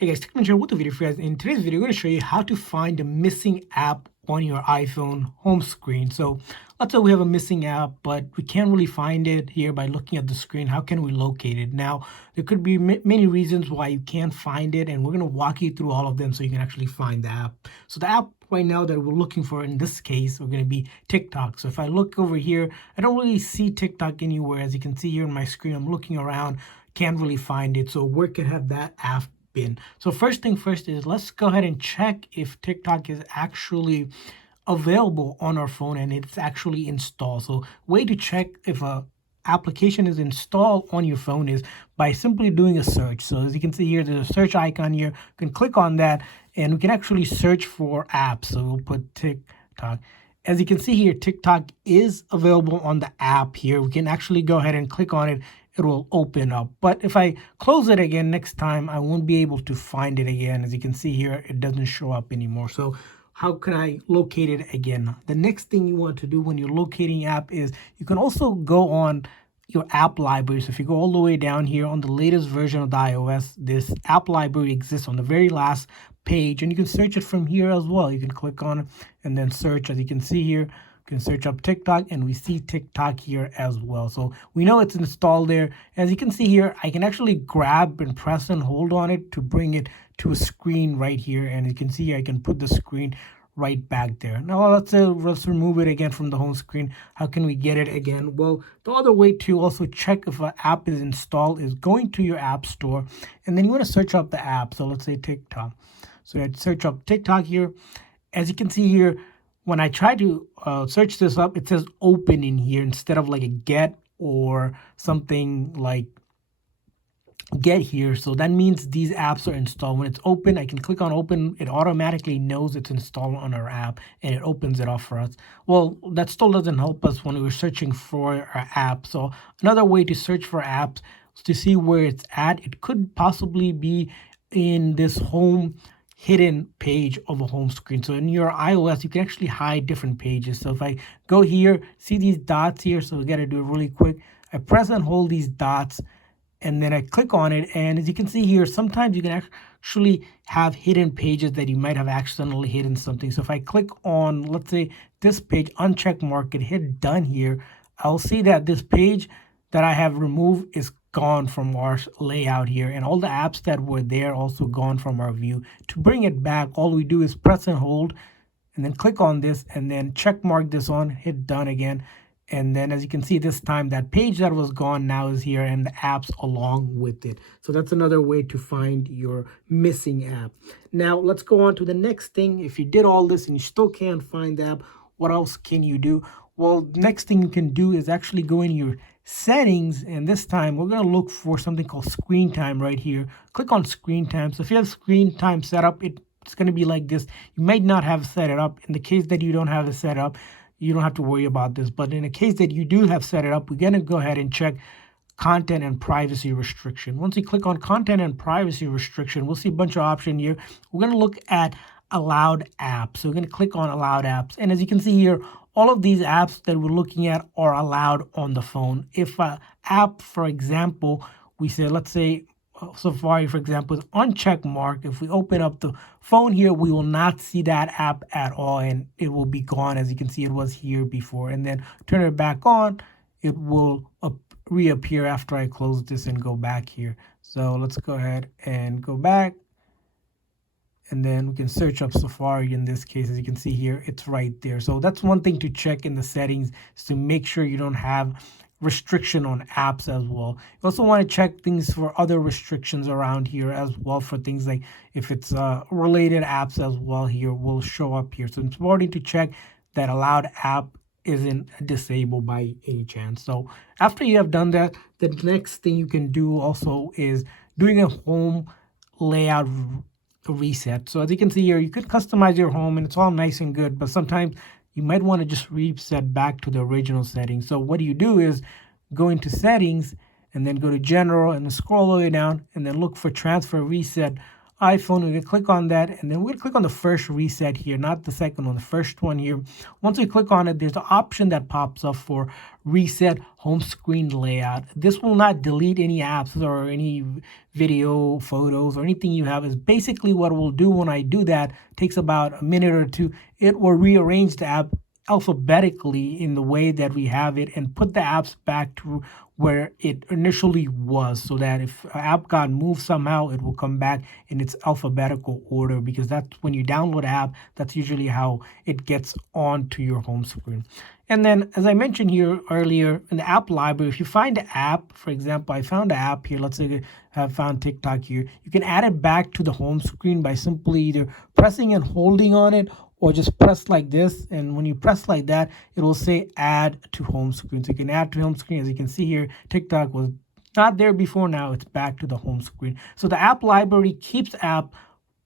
Hey guys, Techman here with a video for you guys. In today's video, I'm going to show you how to find a missing app on your iPhone home screen. So let's say we have a missing app, but we can't really find it here by looking at the screen. How can we locate it? Now, there could be many reasons why you can't find it, and we're going to walk you through all of them so you can actually find the app. So the app right now that we're looking for in this case, we're going to be TikTok. So if I look over here, I don't really see TikTok anywhere. As you can see here on my screen, I'm looking around, can't really find it. So where could have that app been? So first thing first is let's go ahead and check if TikTok is actually available on our phone and it's actually installed. So way to check if a application is installed on your phone is by simply doing a search. So as you can see here, there's a search icon here. You can click on that and we can actually search for apps. So we'll put TikTok. As you can see here, TikTok is available on the app here. We can actually go ahead and click on it. It will open up. But if I close it again next time, I won't be able to find it again. As you can see here, it doesn't show up anymore. So how can I locate it again? The next thing you want to do when you're locating app is you can also go on your app library. So if you go all the way down here on the latest version of the iOS, this app library exists on the very last page, and you can search it from here as well. You can click on it and then search. As you can see here, you can search up TikTok, and we see TikTok here as well. So we know it's installed there. As you can see here, I can actually grab and press and hold on it to bring it to a screen right here. And you can see here, I can put the screen right back there. Now let's remove it again from the home screen. How can we get it again? Well, the other way to also check if an app is installed is going to your app store, and then you want to search up the app. So let's say TikTok. So I'd search up TikTok here. As you can see here, when I try to search this up, it says open in here instead of like a get or something like get here. So that means these apps are installed. When it's open, I can click on open. It automatically knows it's installed on our app and it opens it up for us. Well, that still doesn't help us when we're searching for our app. So another way to search for apps is to see where it's at. It could possibly be in this home hidden page of a home screen. So in your iOS, you can actually hide different pages. So if I go here, see these dots here, so we got to do it really quick. I press and hold these dots and then I click on it. And as you can see here, sometimes you can actually have hidden pages that you might have accidentally hidden something. So if I click on, let's say this page, uncheck mark it, hit done here, I'll see that this page that I have removed is gone from our layout here, and all the apps that were there also gone from our view. To bring it back, all we do is press and hold and then click on this and then check mark this on, hit done again. And then as you can see this time, that page that was gone now is here and the apps along with it. So that's another way to find your missing app. Now let's go on to the next thing. If you did all this and you still can't find the app, what else can you do? Well, next thing you can do is actually go in your settings, and this time we're going to look for something called screen time right here. Click on screen time. So if you have screen time set up, it's going to be like this. You might not have set it up. In the case that you don't have it set up, you don't have to worry about this. But in the case that you do have set it up, we're going to go ahead and check content and privacy restriction. Once you click on content and privacy restriction, we'll see a bunch of options here. We're going to look at allowed apps. So we're going to click on allowed apps. And as you can see here, all of these apps that we're looking at are allowed on the phone. If an app, for example, we say, let's say Safari, for example, is uncheck mark. If we open up the phone here, we will not see that app at all, and it will be gone. As you can see, it was here before. And then turn it back on, it will reappear after I close this and go back here. So let's go ahead and go back. And then we can search up Safari in this case. As you can see here, it's right there. So that's one thing to check in the settings, is to make sure you don't have restriction on apps as well. You also want to check things for other restrictions around here as well, for things like if it's related apps as well here will show up here. So it's important to check that allowed app isn't disabled by any chance. So after you have done that, the next thing you can do also is doing a home layout reset. So as you can see here, you could customize your home and it's all nice and good, but sometimes you might want to just reset back to the original settings. So what you do is go into settings and then go to general and then scroll all the way down and then look for transfer reset iPhone. We're going to click on that, and then we're going to click on the first reset here, not the second one, the first one here. Once we click on it, there's an option that pops up for reset home screen layout. This will not delete any apps or any video, photos, or anything you have. Is basically what it will do. When I do that, takes about a minute or two. It will rearrange the app alphabetically in the way that we have it and put the apps back to where it initially was, so that if an app got moved somehow, it will come back in its alphabetical order, because that's when you download an app, that's usually how it gets onto your home screen. And then, as I mentioned here earlier, in the app library, if you find an app, for example, I found an app here, let's say I have found TikTok here, you can add it back to the home screen by simply either pressing and holding on it, or just press like this, and when you press like that, it will say add to home screen. So you can add to home screen. As you can see here, TikTok was not there before, now it's back to the home screen. So the app library keeps app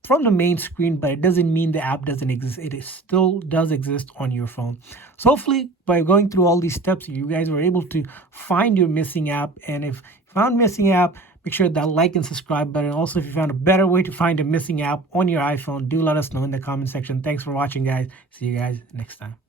from the main screen, but it doesn't mean the app doesn't exist. It still does exist on your phone. So hopefully by going through all these steps, you guys were able to find your missing app. And if you found missing app, make sure that like and subscribe button. Also, if you found a better way to find a missing app on your iPhone, do let us know in the comment section. Thanks for watching, guys. See you guys next time.